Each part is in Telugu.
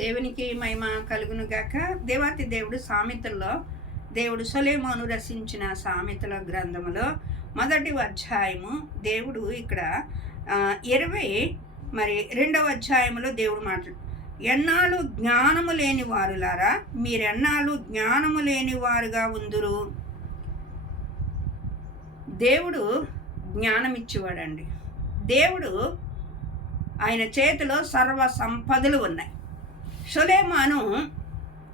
దేవునికి మహిమ కలుగును గాక. దేవాతి దేవుడు సామెతల్లో దేవుడు సొలొమోను రచించిన సామెతల గ్రంథములో మొదటి అధ్యాయము దేవుడు ఇక్కడ 22వ అధ్యాయములో దేవుడు మాట్లాడు, ఎన్నాళ్ళు జ్ఞానము లేని వారులారా మీరెన్నాళ్ళు జ్ఞానము లేని వారుగా ఉందురు. దేవుడు జ్ఞానం ఇచ్చేవాడండి. దేవుడు ఆయన చేతిలో సర్వ సంపదలు ఉన్నాయి. సొలొమోను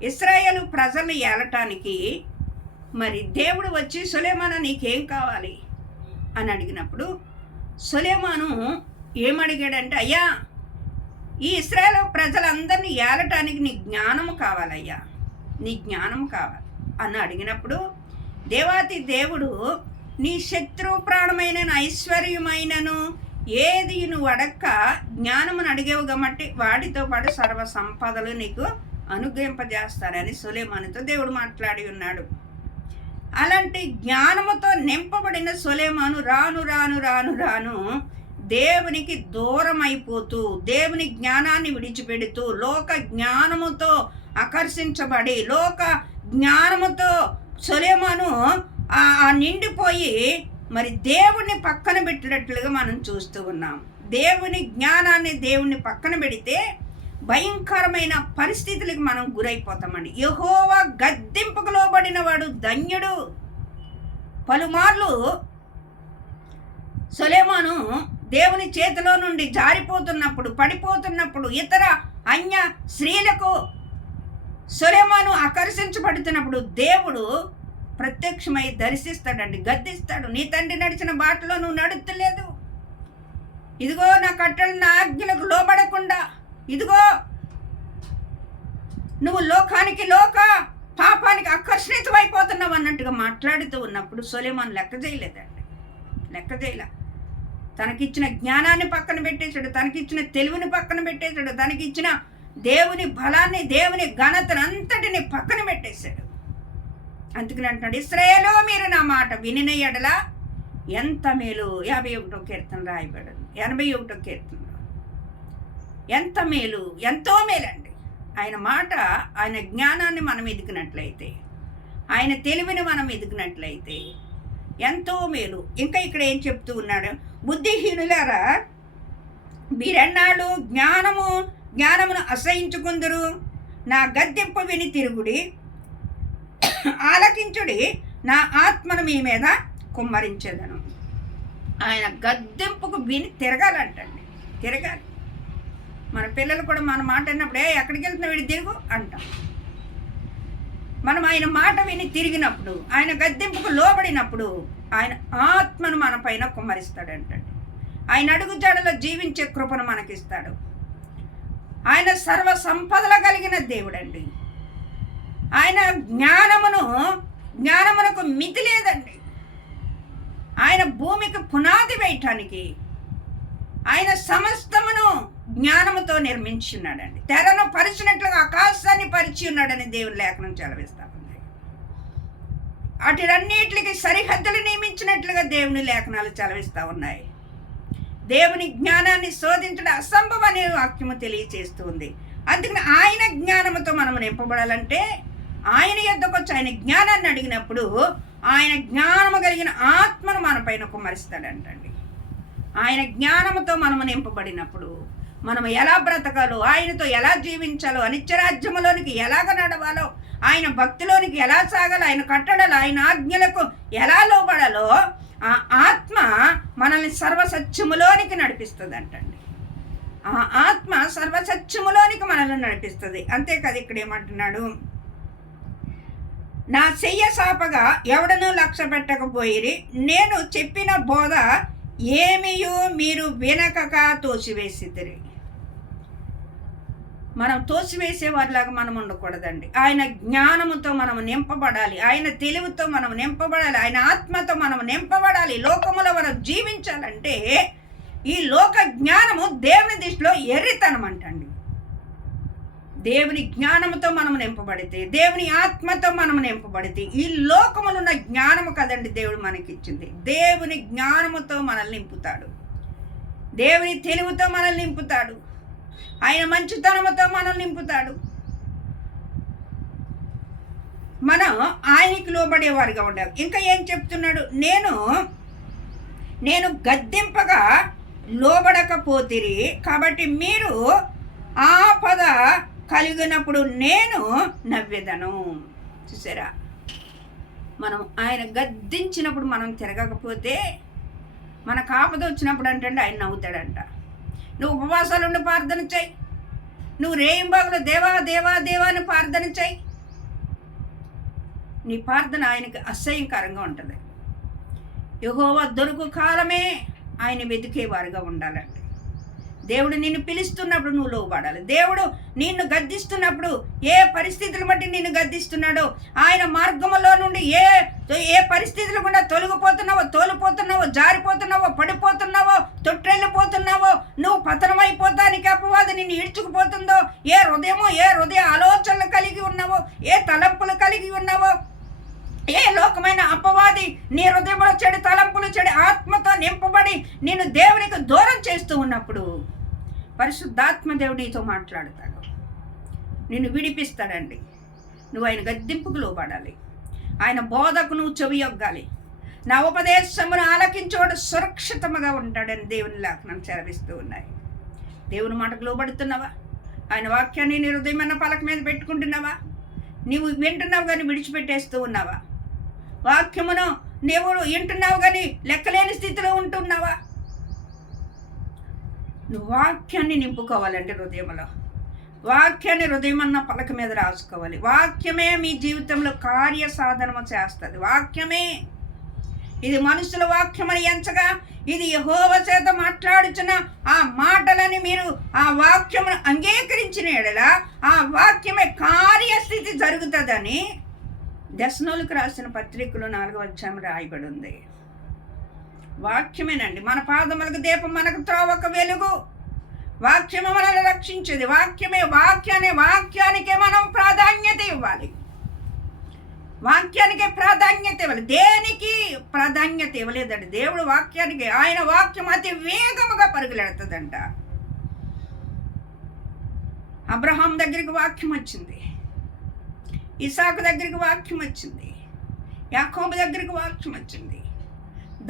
ఇశ్రాయేలు ప్రజలు ఏలటానికి మరి దేవుడు వచ్చి సొలొమోను నీకేం కావాలి అని అడిగినప్పుడు సొలొమోను ఏమడిగాడంటే, అయ్యా ఈ ఇశ్రాయేలు ప్రజలందరినీ ఏలటానికి నీ జ్ఞానము కావాలయ్యా, నీ జ్ఞానము కావాలి అని అడిగినప్పుడు దేవాతి దేవుడు నీ శత్రు ప్రాణమైన ఐశ్వర్యమైనను ఏది నువ్వు అడక్క జ్ఞానమును అడిగేవు కాబట్టి వాటితో పాటు సర్వ సంపదలు నీకు అనుగ్రహింపజేస్తానని సొలొమోనుతో దేవుడు మాట్లాడి ఉన్నాడు. అలాంటి జ్ఞానముతో నింపబడిన సొలొమోను రాను రాను రాను రాను దేవునికి దూరం అయిపోతూ దేవుని జ్ఞానాన్ని విడిచిపెడుతూ లోక జ్ఞానముతో ఆకర్షించబడి లోక జ్ఞానముతో సొలొమోను నిండిపోయి మరి దేవుణ్ణి పక్కన పెట్టినట్లుగా మనం చూస్తూ ఉన్నాం. దేవుని జ్ఞానాన్ని దేవుణ్ణి పక్కన పెడితే భయంకరమైన పరిస్థితులకు మనం గురైపోతామండి. యెహోవా గద్దింపుకు లోబడిన వాడు ధన్యుడు. పలుమార్లు సొలొమోను దేవుని చేతిలో నుండి జారిపోతున్నప్పుడు పడిపోతున్నప్పుడు ఇతర అన్య స్త్రీలకు సొలొమోను ఆకర్షించబడుతున్నప్పుడు దేవుడు ప్రత్యక్షమై దర్శిస్తాడండి, గద్దిస్తాడు. నీ తండ్రి నడిచిన బాటలో నువ్వు నడుస్తలేదు, ఇదిగో నా కట్టలు నా ఆజ్ఞలకు లోబడకుండా, ఇదిగో నువ్వు లోకానికి లోక పాపానికి ఆకర్షితమైపోతున్నావు అన్నట్టుగా మాట్లాడుతూ ఉన్నప్పుడు సొలొమోను లెక్క చేయలే. తనకిచ్చిన జ్ఞానాన్ని పక్కన పెట్టేశాడు, తనకిచ్చిన తెలివిని పక్కన పెట్టేశాడు, తనకిచ్చిన దేవుని బలాన్ని దేవుని ఘనతను అంతటిని పక్కన పెట్టేశాడు. అందుకని అంటున్నాడు, ఇశ్రాయేలు మీరు నా మాట వినిన ఎడల ఎంత మేలు. 51వ కీర్తన రాయబడింది. 81వ కీర్తనలో ఎంత మేలు, ఎంతో మేలండి. ఆయన మాట, ఆయన జ్ఞానాన్ని మనం ఎదిగినట్లయితే, ఆయన తెలివిని మనం ఎదిగినట్లయితే ఎంతో మేలు. ఇంకా ఇక్కడ ఏం చెప్తూ ఉన్నాడు, బుద్ధిహీనులారా మీరెన్నాళ్ళు జ్ఞానమును అసహించుకుందరు. నా గద్దెంపు విని తిరుగుడి, ఆలకించుడి, నా ఆత్మను మీ మీద కుమ్మరించేదను. ఆయన గద్దెంపుకు విని తిరగాలంటండి, తిరగాలి. మన పిల్లలు కూడా మన మాట విన్నప్పుడే ఎక్కడికి వెళ్తున్నావు వీడి తిరుగు అంటాం. మనం ఆయన మాట విని తిరిగినప్పుడు, ఆయన గద్దెంపుకు లోబడినప్పుడు ఆయన ఆత్మను మన పైన కుమ్మరిస్తాడంటండి. ఆయన అడుగు జాడలో జీవించే కృపను మనకిస్తాడు. ఆయన సర్వ సంపదలు కలిగిన దేవుడండి. ఆయన జ్ఞానమునకు మితి లేదండి. ఆయన భూమికి పునాది వేయటానికి ఆయన సమస్తమును జ్ఞానముతో నిర్మించున్నాడండి. తెరను పరిచినట్లుగా ఆకాశాన్ని పరిచి ఉన్నాడని దేవుని లేఖనం సెలవిస్తా ఉంది. వాటిలన్నిటికి సరిహద్దులు నియమించినట్లుగా దేవుని లేఖనాలు సెలవిస్తూ ఉన్నాయి. దేవుని జ్ఞానాన్ని శోధించడం అసంభవం అనే వాక్యము తెలియచేస్తూ ఉంది. అందుకని ఆయన జ్ఞానముతో మనం నింపబడాలంటే ఆయన యొద్దకు వచ్చి ఆయన జ్ఞానాన్ని అడిగినప్పుడు ఆయన జ్ఞానము కలిగిన ఆత్మను మన పైన కుమ్మరిస్తాడంటండి. ఆయన జ్ఞానముతో మనము నింపబడినప్పుడు మనం ఎలా బ్రతకాలో, ఆయనతో ఎలా జీవించాలో, అనిత్యరాజ్యములోనికి ఎలాగ నడవాలో, ఆయన భక్తిలోనికి ఎలా సాగాలో, ఆయన కట్టడలు ఆయన ఆజ్ఞలకు ఎలా లోబడాలో ఆ ఆత్మ మనల్ని సర్వసత్యములోనికి నడిపిస్తుంది అంటండి. ఆ ఆత్మ సర్వసత్యములోనికి మనల్ని నడిపిస్తుంది. అంతేకాదు ఇక్కడ ఏమంటున్నాడు, నా చెయ్య సాపగా ఎవడనూ లక్ష్య పెట్టకపోయిరి, నేను చెప్పిన బోధ ఏమియో మీరు వినకక తోసివేసిద్దరి. మనం తోసివేసేవారిలాగా మనం ఉండకూడదండి. ఆయన జ్ఞానముతో మనం నింపబడాలి, ఆయన తెలివితో మనం నింపబడాలి, ఆయన ఆత్మతో మనం నింపబడాలి. లోకములో మనం జీవించాలంటే ఈ లోక జ్ఞానము దేవుని దృష్టిలో ఎర్రితనం అంటండి. దేవుని జ్ఞానముతో మనం నింపబడితే, దేవుని ఆత్మతో మనం నింపబడితే, ఈ లోకములో ఉన్న జ్ఞానము కదండి దేవుడు మనకిచ్చింది. దేవుని జ్ఞానముతో మనల్ని నింపుతాడు, దేవుని తెలివితో మనల్ని నింపుతాడు. ఆయన మంచితనంతో మనం నింపుతాడు. మనం ఆయనకి లోబడేవారుగా ఉండాలి. ఇంకా ఏం చెప్తున్నాడు? నేను గద్దింపగా లోబడకపోతిరి, కాబట్టి మీరు ఆపద కలిగినప్పుడు నేను నవ్వెదను. చూసారా, మనం ఆయన గద్దించినప్పుడు మనం తిరగకపోతే, మనకు ఆపద వచ్చినప్పుడు అంటే ఆయన నవ్వుతాడంట. నువ్వు ఉపవాసాలు ఉండి ప్రార్థన చేయి, నువ్వు రేయింబాగులు దేవా దేవా దేవా అని ప్రార్థన చేయి, నీ ప్రార్థన ఆయనకి అసహ్యకరంగా ఉంటుంది. యెహోవా దొరుకు కాలమే ఆయన వెతికేవారుగా ఉండాలండి. దేవుడు నిన్ను పిలుస్తున్నప్పుడు నువ్వు లోబడాలి. దేవుడు నిన్ను గద్దిస్తున్నప్పుడు, ఏ పరిస్థితులు బట్టి నిన్ను గద్దిస్తున్నాడో, ఆయన మార్గంలో నుండి ఏ పరిస్థితులు కూడా తోలిపోతున్నావో, జారిపోతున్నావో, పడిపోతున్నావో, తొట్రెళ్ళిపోతున్నావో, నువ్వు పతనమైపోతానికి అపవాది నిన్ను ఈడ్చుకుపోతుందో, ఏ హృదయ ఆలోచనలు కలిగి ఉన్నావో, ఏ తలంపులు కలిగి ఉన్నావో, ఏ లోకమైన అపవాది నీ హృదయంలో చెడు తలంపులు, చెడు ఆత్మతో నింపబడి నిన్ను దేవునికి దూరం చేస్తూ ఉన్నప్పుడు పరిశుద్ధాత్మ దేవుడు నీతో మాట్లాడతాడు, నిన్ను విడిపిస్తాడండి. నువ్వు ఆయన గద్దింపుకు లోబడాలి, ఆయన బోధకు నువ్వు చెవియొగ్గాలి. నా ఉపదేశమును ఆలకించేవాడు సురక్షితముగా ఉంటాడని దేవుని లేఖనం సెలవిస్తూ ఉన్నాయి. దేవుని మాటకు లోబడుతున్నావా? ఆయన వాక్యాన్ని నీ హృదయమన్న పలక మీద పెట్టుకుంటున్నావా? నీవు వింటున్నావు కానీ విడిచిపెట్టేస్తూ ఉన్నావా? వాక్యమును నీవు వింటున్నావు కానీ లెక్కలేని స్థితిలో ఉంటున్నావా? నువ్వు వాక్యాన్ని నింపుకోవాలంటే హృదయంలో, వాక్యాన్ని హృదయమన్న పలక మీద రాసుకోవాలి. వాక్యమే మీ జీవితంలో కార్యసాధనము చేస్తుంది. వాక్యమే, ఇది మనుషుల వాక్యమని ఎంచగా, ఇది యెహోవా చేత మాట్లాడుచున్న ఆ మాటలని మీరు ఆ వాక్యమును అంగీకరించిన ఎడల ఆ వాక్యమే కార్యస్థితి జరుగుతుందని దశలోనికి రాసిన పత్రికలో 4వ అధ్యాయం రాయబడి ఉంది. వాక్యమేనండి మన పాదములకు దీపం, మనకు త్రోవక వెలుగు. వాక్యమే మనల్ని రక్షించేది. వాక్యానికే మనం ప్రాధాన్యత ఇవ్వాలి. వాక్యానికే ప్రాధాన్యత ఇవ్వాలి. దేనికి ప్రాధాన్యత ఇవ్వలేదండి దేవుడు వాక్యానికి. ఆయన వాక్యం అతి వేగముగా పరుగులెడుతుందంట. అబ్రహాం దగ్గరికి వాక్యం వచ్చింది, ఇసాకు దగ్గరికి వాక్యం వచ్చింది, యాకోబు దగ్గరికి వాక్యం వచ్చింది,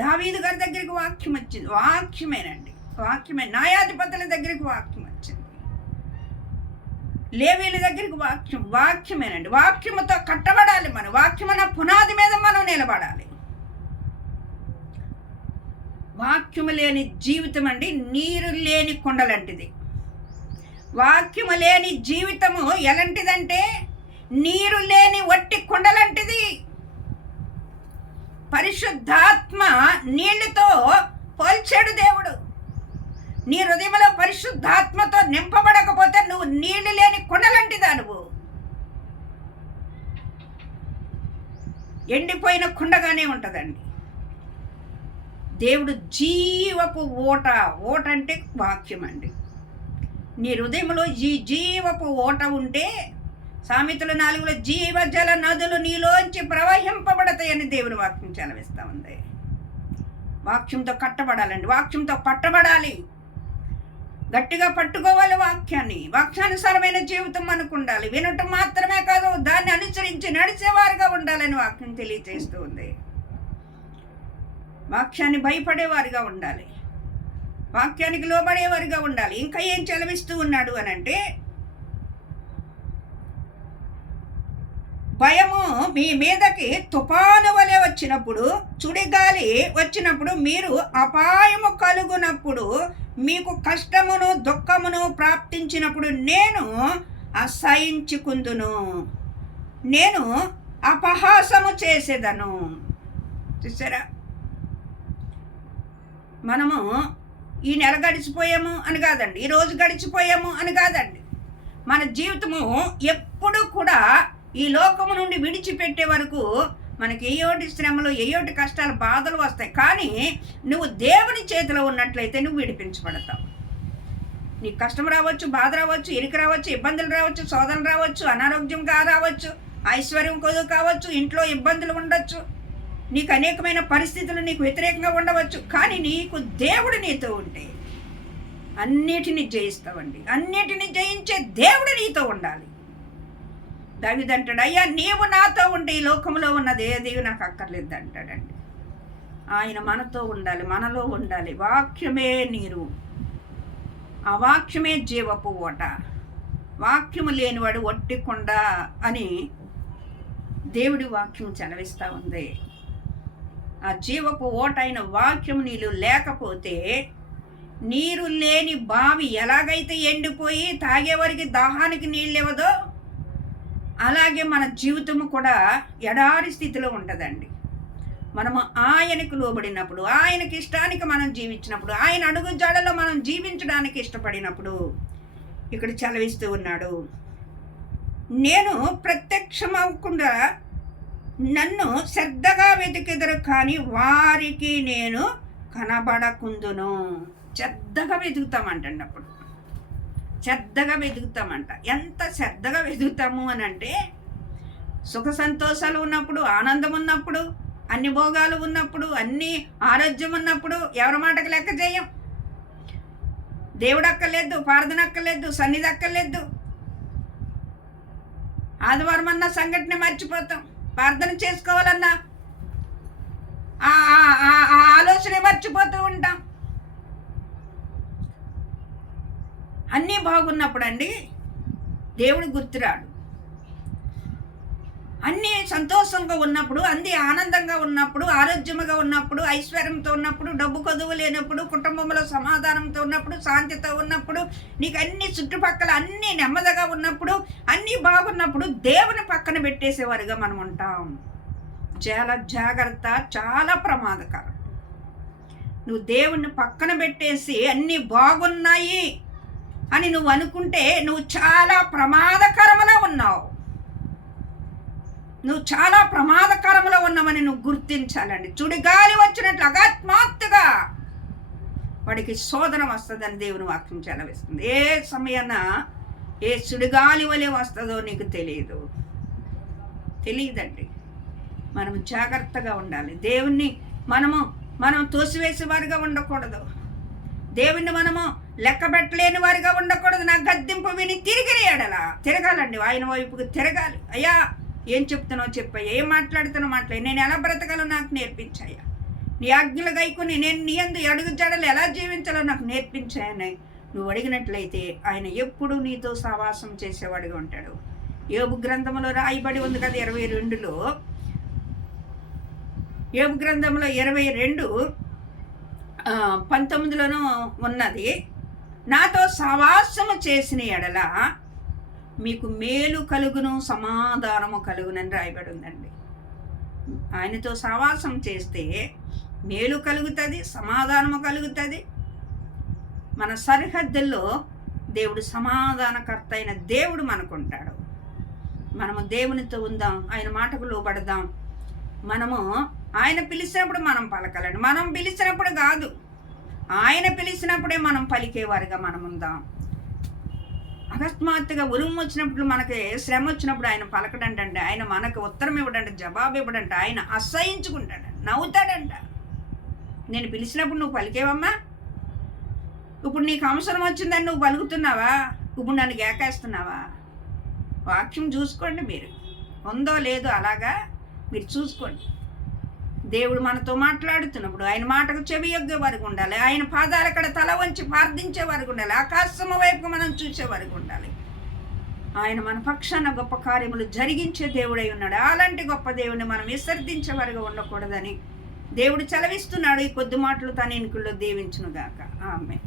దావీదు గారి దగ్గరికి వాక్యం వచ్చింది. వాక్యమేనండి, వాక్యమే. న్యాయాధిపతుల దగ్గరికి వాక్యం వచ్చింది, లేవీల దగ్గరికి వాక్యమేనండి. వాక్యముతో కట్టబడాలి మనం. వాక్యమన్న పునాది మీద మనం నిలబడాలి. వాక్యము లేని జీవితం అండి నీరు లేని కొండలంటిది. వాక్యము లేని జీవితము ఎలాంటిదంటే నీరు లేని వట్టి కొండలంటిది. పరిశుద్ధాత్మ నీళ్లతో పోల్చాడు దేవుడు. నీ హృదయంలో పరిశుద్ధాత్మతో నింపబడకపోతే నువ్వు నీళ్లు లేని కొండలంటిదా. నువ్వు ఎండిపోయిన కుండగానే ఉంటుందండి. దేవుడు జీవపు ఓట అంటే వాక్యం అండి. నీ హృదయంలో జీవపు ఓట ఉంటే, సామెతలు 4లో జీవజల నదులు నీలోంచి ప్రవహింపబడతాయని దేవుని వాక్యం సెలవిస్తూ ఉంది. వాక్యంతో కట్టబడాలండి, వాక్యంతో పట్టబడాలి, గట్టిగా పట్టుకోవాలి వాక్యాన్ని. వాక్యానుసారమైన జీవితం మనకు ఉండాలి. వినటం మాత్రమే కాదు, దాన్ని అనుసరించి నడిచేవారుగా ఉండాలని వాక్యం తెలియజేస్తూ ఉంది. వాక్యాన్ని భయపడేవారుగా ఉండాలి, వాక్యానికి లోబడేవారుగా ఉండాలి. ఇంకా ఏం చెలవిస్తూ ఉన్నాడు అని అంటే, భయము మీ మీదకి తుఫాను వలె వచ్చినప్పుడు, సుడిగాలి వచ్చినప్పుడు, మీరు అపాయము కలుగునప్పుడు, మీకు కష్టమును దుఃఖమును ప్రాప్తించినప్పుడు నేను అసహించుకుందును, నేను అపహాసము చేసేదను. చూసారా, మనము ఈ నెల గడిచిపోయాము అని కాదండి, ఈ రోజు గడిచిపోయాము అని కాదండి. మన జీవితము ఎప్పుడు కూడా ఈ లోకము నుండి విడిచిపెట్టే వరకు మనకి ఏయోటి శ్రమలు, ఏయోటి కష్టాలు, బాధలు వస్తాయి. కానీ నువ్వు దేవుని చేతిలో ఉన్నట్లయితే నువ్వు విడిపించబడతావు. నీకు కష్టం రావచ్చు, బాధ రావచ్చు, ఇరుకు రావచ్చు, ఇబ్బందులు రావచ్చు, శోధనలు రావచ్చు, అనారోగ్యం రావచ్చు, ఐశ్వర్యం కొదువు కావచ్చు, ఇంట్లో ఇబ్బందులు ఉండొచ్చు, నీకు అనేకమైన పరిస్థితులు నీకు వ్యతిరేకంగా ఉండవచ్చు. కానీ నీకు దేవుడు నీతో ఉంటే అన్నిటినీ జయిస్తావండి. అన్నిటినీ జయించే దేవుడు నీతో ఉండాలి. దావీదు అంటాడు, అయ్యా నీవు నాతో ఉంటే ఈ లోకంలో ఉన్నది ఏది నాకు అక్కర్లేదు అంటాడండి. ఆయన మనతో ఉండాలి, మనలో ఉండాలి. వాక్యమే నీరు, ఆ వాక్యమే జీవపు ఓట. వాక్యము లేనివాడు ఒట్టి కొండ అని దేవుడి వాక్యం చదివిస్తూ ఉంది. ఆ జీవపు ఓట అయిన వాక్యం నీళ్ళు లేకపోతే నీరు లేని బావి ఎలాగైతే ఎండిపోయి తాగేవారికి దాహానికి నీళ్ళు ఇవ్వదో అలాగే మన జీవితము కూడా ఎడారి స్థితిలో ఉంటుందండి. మనము ఆయనకు లోబడినప్పుడు, ఆయనకి ఇష్టానికి మనం జీవించినప్పుడు, ఆయన అడుగు జాడలో మనం జీవించడానికి ఇష్టపడినప్పుడు ఇక్కడ చదివిస్తూ ఉన్నాడు, నేను ప్రత్యక్షమవకుండా నన్ను శ్రద్ధగా వెతికెదరు కానీ వారికి నేను కనబడకుందును. శ్రద్ధగా వెతుకుతామంటండి. అప్పుడు శ్రద్ధగా వెతుకుతామంట. ఎంత శ్రద్ధగా వెతుకుతాము అని అంటే, సుఖ సంతోషాలు ఉన్నప్పుడు, ఆనందం ఉన్నప్పుడు, అన్ని భోగాలు ఉన్నప్పుడు, అన్ని ఆరోగ్యం ఉన్నప్పుడు ఎవరి మాటకు లెక్క చేయం. దేవుడు అక్కర్లేదు, ప్రార్థన అక్కర్లేదు, సన్నిధి అక్కర్లేదు. ఆదివారం అన్న సంఘటన మర్చిపోతాం. ప్రార్థన చేసుకోవాలన్నా ఆ ఆలోచన మర్చిపోతూ ఉంటాం. అన్నీ బాగున్నప్పుడు అండి దేవుడు గుర్తురాడు. అన్నీ సంతోషంగా ఉన్నప్పుడు, అన్నీ ఆనందంగా ఉన్నప్పుడు, ఆరోగ్యంగా ఉన్నప్పుడు, ఐశ్వర్యంతో ఉన్నప్పుడు, డబ్బు కొదువు లేనప్పుడు, కుటుంబంలో సమాధానంతో ఉన్నప్పుడు, శాంతితో ఉన్నప్పుడు, నీకు అన్ని చుట్టుపక్కల అన్నీ నెమ్మదిగా ఉన్నప్పుడు, అన్నీ బాగున్నప్పుడు దేవుని పక్కన పెట్టేసేవారుగా మనం ఉంటాం. చాలా జాగ్రత్త, చాలా ప్రమాదకరం. నువ్వు దేవుణ్ణి పక్కన పెట్టేసి అన్నీ బాగున్నాయి అని నువ్వు అనుకుంటే నువ్వు చాలా ప్రమాదకరములో ఉన్నావు. నువ్వు చాలా ప్రమాదకరంలో ఉన్నావని నువ్వు గుర్తించాలండి. చుడిగాలి వచ్చినట్లు అకస్మాత్తుగా వాడికి శోధన వస్తుందని దేవుని వాక్యం చదివిస్తుంది. ఏ సమయాన ఏ సుడిగాలి వలె వస్తుందో నీకు తెలియదండి. మనం జాగ్రత్తగా ఉండాలి. దేవుణ్ణి మనం తోసివేసేవారుగా ఉండకూడదు. దేవుణ్ణి మనము లెక్క పెట్టలేని వారిగా ఉండకూడదు. నా గద్దింపు విని తిరగాలండి. ఆయన వైపుకు తిరగాలి. అయ్యా ఏం చెప్తున్నావు చెప్పయ్యా, ఏం మాట్లాడుతున్నావు మాట్లాడి, నేను ఎలా బ్రతకాలో నాకు నేర్పించాయా, నీ ఆజ్ఞలు గైకొని నేను నీ యందు అడుగు జాడలు ఎలా జీవించాలో నాకు నేర్పించాయని నువ్వు అడిగినట్లయితే ఆయన ఎప్పుడు నీతో సహవాసం చేసేవాడిగా ఉంటాడు. యోబు గ్రంథంలో రాయబడి ఉంది కదా 22లో, యోబు గ్రంథంలో 22:19లోనూ ఉన్నది, నాతో సహవాసము చేసిన ఎడల మీకు మేలు కలుగును, సమాధానము కలుగునని రాయబడి ఉందండి. ఆయనతో సహవాసం చేస్తే మేలు కలుగుతుంది, సమాధానము కలుగుతుంది. మన సరిహద్దుల్లో దేవుడు సమాధానకర్త అయిన దేవుడు మనకుంటాడు. మనము దేవునితో ఉందాం, ఆయన మాటకు లోబడదాం. మనము ఆయన పిలిచినప్పుడు మనం పలకాలండి. మనం పిలిచినప్పుడు కాదు, ఆయన పిలిచినప్పుడే మనం పలికేవారుగా మనం ఉందాం. అకస్మాత్తుగా ఉరుము వచ్చినప్పుడు, మనకి శ్రమ వచ్చినప్పుడు ఆయన పలకడంటండి. ఆయన మనకు ఉత్తరం ఇవ్వడంట, జవాబు ఇవ్వడంట. ఆయన అసహించుకుంటాడు, నవ్వుతాడంట. నేను పిలిచినప్పుడు నువ్వు పలికేవమ్మా? ఇప్పుడు నీకు అవసరం వచ్చిందని నువ్వు పలుకుతున్నావా? ఇప్పుడు నన్ను గేకేస్తున్నావా? వాక్యం చూసుకోండి, మీరు ఉందో లేదో అలాగా మీరు చూసుకోండి. దేవుడు మనతో మాట్లాడుతున్నప్పుడు ఆయన మాటకు చెవి యొగ్గే వరకు ఉండాలి. ఆయన పాదాల కడ తల వంచి ప్రార్థించే వరకు ఉండాలి. ఆకాశము వైపు మనం చూసే వరకు ఉండాలి. ఆయన మన పక్షాన గొప్ప కార్యములు జరిగించే దేవుడై ఉన్నాడు. అలాంటి గొప్ప దేవుడిని మనం విసర్జించే వరకు ఉండకూడదని దేవుడు చలవిస్తున్నాడు. ఈ కొద్ది మాటలు తన ఎన్నికల్లో దీవించునుగాక. ఆమేన్.